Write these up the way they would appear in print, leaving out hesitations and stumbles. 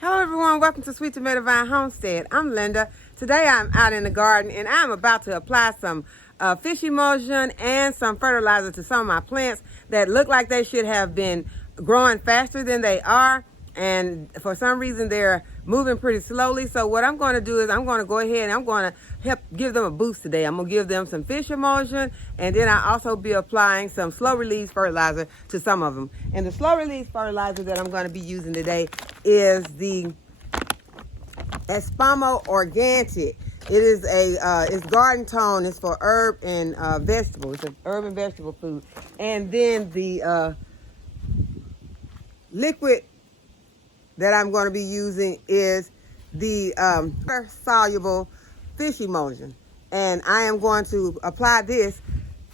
Hello everyone, welcome to Sweet Tomato Vine Homestead. I'm Linda. Today I'm out in the garden and I'm about to apply some fish emulsion and some fertilizer to some of my plants that look like they should have been growing faster than they are, and for some reason they're moving pretty slowly. So what I'm going to do is I'm going to go ahead and I'm going to help give them a boost today. I'm going to give them some fish emulsion, and then I'll also be applying some slow release fertilizer to some of them. And the slow release fertilizer that I'm going to be using today is the Espamo Organic. It is it's garden tone. It's for herb and vegetable. It's an herb and vegetable food. And then the liquid that I'm going to be using is the soluble fish emulsion. And I am going to apply this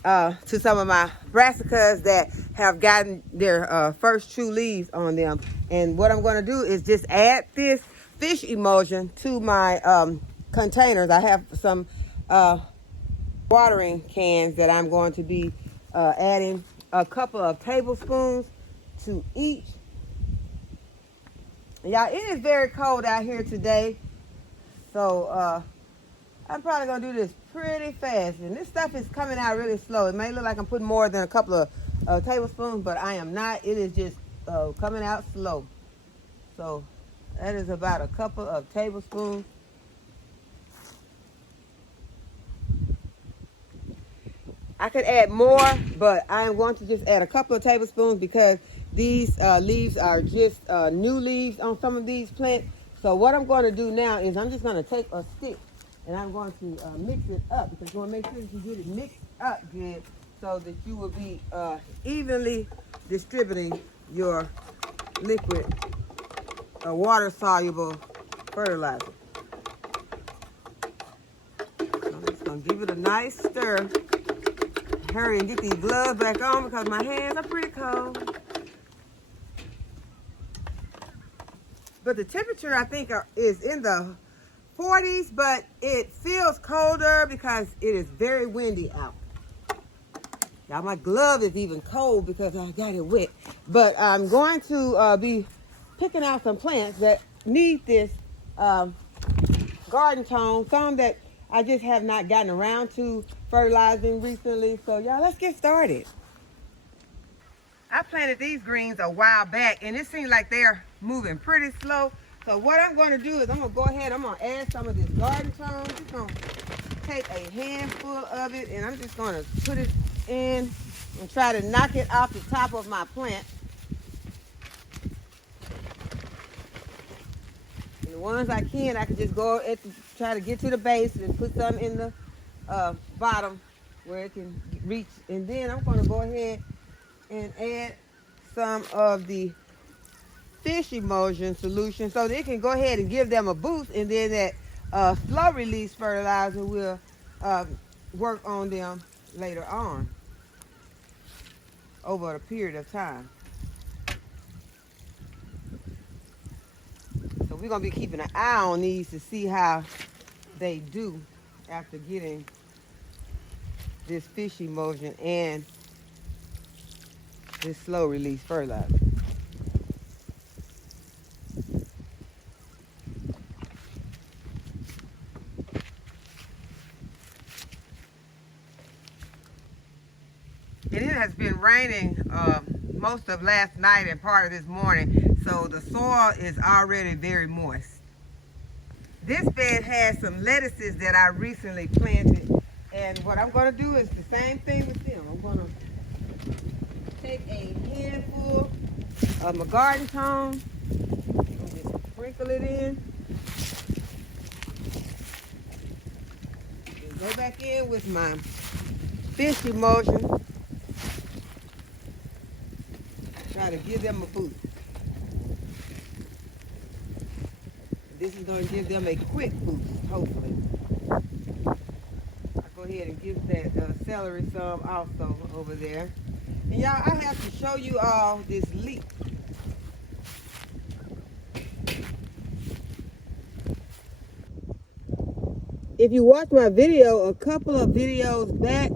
to some of my brassicas that have gotten their first true leaves on them. And what I'm going to do is just add this fish emulsion to my containers. I have some watering cans that I'm going to be adding a couple of tablespoons to each. Y'all, it is very cold out here today, so I'm probably going to do this pretty fast. And this stuff is coming out really slow. It may look like I'm putting more than a couple of tablespoons, but I am not. It is just coming out slow. So that is about a couple of tablespoons. I could add more, but I am going to just add a couple of tablespoons because these leaves are just new leaves on some of these plants. So what I'm going to do now is I'm just going to take a stick and I'm going to mix it up, because you want to make sure that you get it mixed up good so that you will be evenly distributing your liquid water-soluble fertilizer. So I'm just going to give it a nice stir. Hurry and get these gloves back on because my hands are pretty cold. But the temperature, I think, is in the 40s, but it feels colder because it is very windy out. Now, my glove is even cold because I got it wet. But I'm going to be picking out some plants that need this garden tone, some that I just have not gotten around to fertilizing recently. So, y'all, let's get started. I planted these greens a while back, and it seems like they're moving pretty slow. So what I'm going to do is I'm going to go ahead, I'm going to add some of this garden tone. Just going to take a handful of it, and I'm just going to put it in and try to knock it off the top of my plant. And the ones I can just go try to get to the base and put some in the bottom where it can reach. And then I'm going to go ahead and add some of the fish emulsion solution so that it can go ahead and give them a boost, and then that slow release fertilizer will work on them later on over a period of time. So we're going to be keeping an eye on these to see how they do after getting this fish emulsion and this slow release fertilizer. And it has been raining most of last night and part of this morning, so the soil is already very moist. This bed has some lettuces that I recently planted, and what I'm going to do is the same thing with them. I'm going to take a handful of my garden tone and just sprinkle it in. And go back in with my fish emulsion. Try to give them a boost. This is going to give them a quick boost, hopefully. I'll go ahead and give that celery some also over there. And y'all, I have to show you all this leek. If you watch my video, a couple of videos back,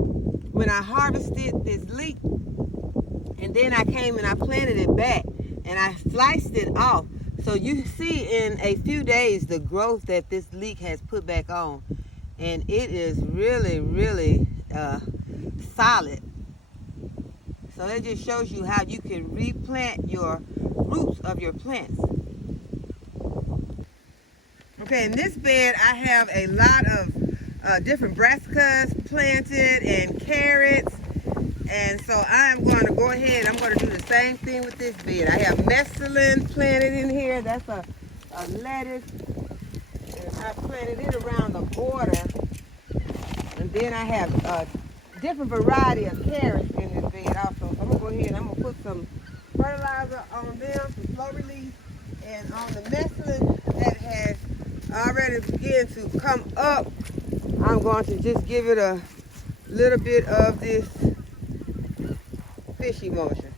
when I harvested this leek, and then I came and I planted it back, and I sliced it off. So you see in a few days the growth that this leek has put back on, and it is really, really solid. So that just shows you how you can replant your roots of your plants. Okay, in this bed I have a lot of different brassicas planted and carrots. And so I'm going to go ahead, I'm going to do the same thing with this bed. I have mesclun planted in here. That's a lettuce. And I planted it around the border. And then I have a different variety of carrots in this bed also. So I'm going to go ahead and I'm going to put some fertilizer on them, some slow release. And on the mesclun that has already begun to come up, I'm going to just give it a little bit of this fish emulsion.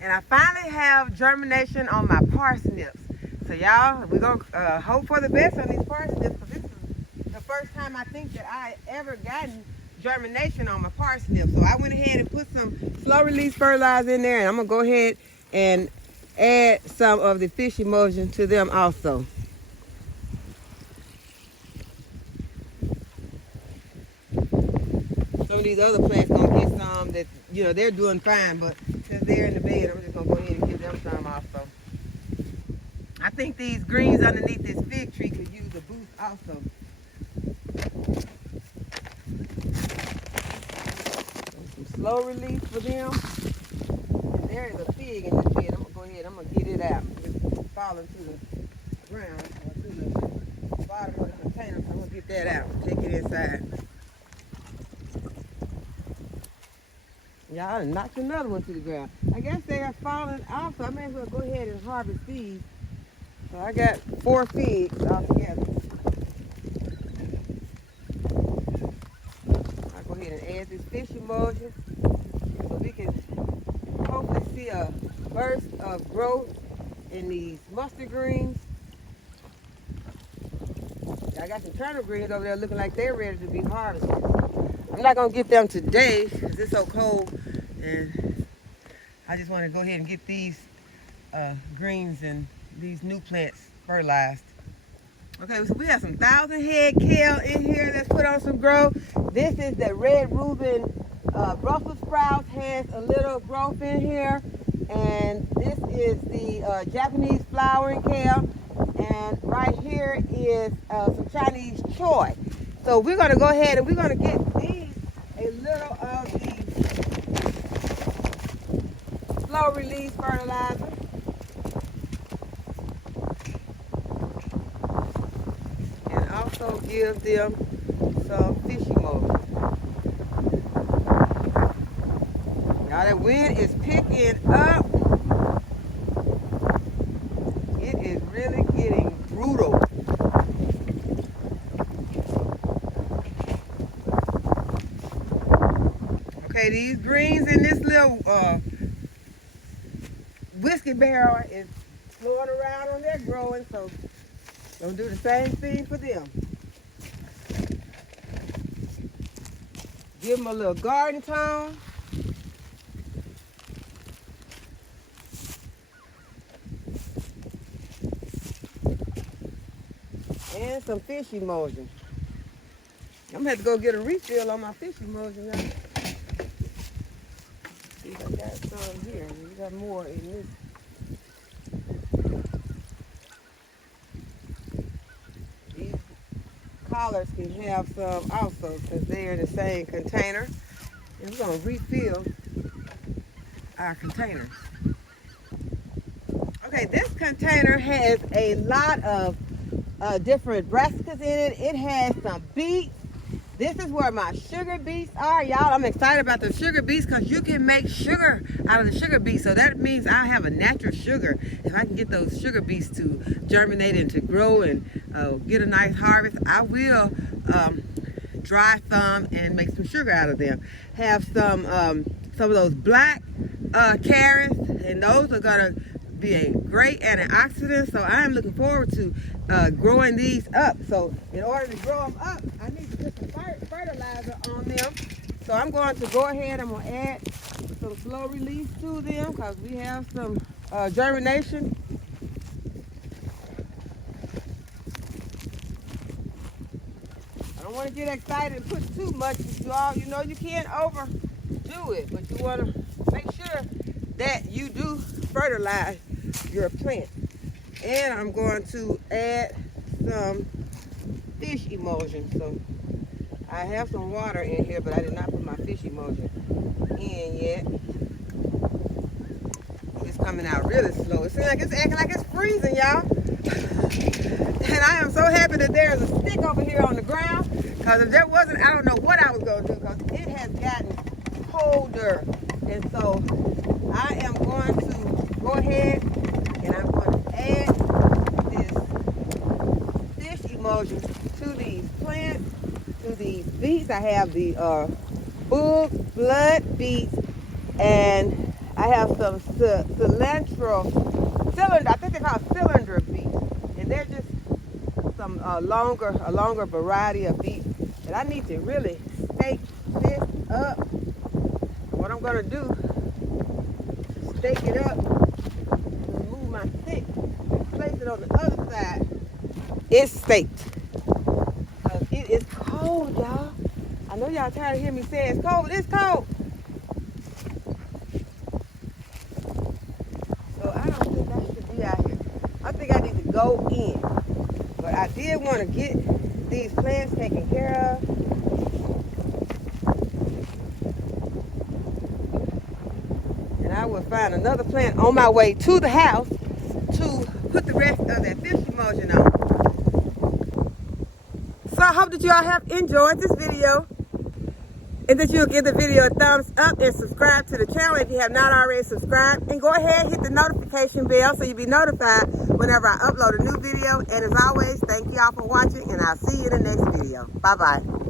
And I finally have germination on my parsnips. So y'all, we're gonna hope for the best on these parsnips, because this is the first time I think that I ever gotten germination on my parsnips. So I went ahead and put some slow release fertilizer in there, and I'm gonna go ahead and add some of the fish emulsion to them also. Some of these other plants gonna get some that, you know, they're doing fine, but since they're in the bed, I'm just gonna go ahead and give them some also. I think these greens underneath this fig tree could use a boost also. Slow release for them. And there is a fig in the bed. I'm gonna go ahead, I'm gonna get it out. It's falling to the ground, or to the bottom of the container, so I'm gonna get that out, take it inside. Y'all knocked another one to the ground. I guess they are falling off, so I may as well go ahead and harvest these. So I got 4 figs all together. I'll go ahead and add this fish emulsion so we can hopefully see a burst of growth in these mustard greens. I got some turnip greens over there looking like they're ready to be harvested. I'm not going to get them today because it's so cold, and I just want to go ahead and get these greens and these new plants fertilized. Okay, so we have some 1,000 head kale in here that's put on some growth. This is the red Reuben Brussels sprouts, has a little growth in here. And this is the Japanese flowering kale. And right here is some Chinese choy. So we're going to go ahead and we're going to get these a little of the slow release fertilizer. And also give them some fish emulsion. Now that wind is picking up. It is really getting brutal. Okay, these greens in this little whiskey barrel is flowing around on there growing, so don't do the same thing for them. Give them a little garden tone. And some fish emulsion. I'm gonna have to go get a refill on my fish emulsion now. See if I got some here. We got more in this. These collars can have some also because they're in the same container. And we're gonna refill our containers. Okay, this container has a lot of different brassicas in it. It has some beets. This is where my sugar beets are, y'all. I'm excited about the sugar beets because you can make sugar out of the sugar beets. So that means I have a natural sugar. If I can get those sugar beets to germinate and to grow and get a nice harvest, I will dry some and make some sugar out of them. Have some of those black carrots, and those are gonna be a great antioxidant. So I am looking forward to growing these up. So in order to grow them up, I need to put some fertilizer on them. So I'm going to go ahead, I'm going to add some slow release to them because we have some germination. I don't want to get excited and put too much. You know you can't overdo it, but you want to make sure that you do fertilize your plant. And I'm going to add some fish emulsion. So I have some water in here, but I did not put my fish emulsion in yet. It's coming out really slow. It seems like it's acting like it's freezing, y'all. And I am so happy that there's a stick over here on the ground, because if there wasn't, I don't know what I was going to do, because it has gotten colder. And so I am going to go ahead and I'm going to add this fish emulsion to these plants, to these beets. I have the blood beets, and I have some cylinder, I think they're called cylinder beets, and they're just some a longer variety of beets. And I need to really stake this up. What I'm gonna do, stake it up, remove my stick, place it on the other side. It's staked. It is cold, y'all. I know y'all tired of hearing me say it's cold, but it's cold. So I don't think I should be out here. I think I need to go in. But I did want to get these plants taken care of. And I will find another plant on my way to the house to put the rest of that fish emulsion on. So I hope that you all have enjoyed this video, and that you'll give the video a thumbs up and subscribe to the channel if you have not already subscribed. And go ahead and hit the notification bell so you'll be notified whenever I upload a new video. And as always, thank you all for watching, and I'll see you in the next video. Bye-bye.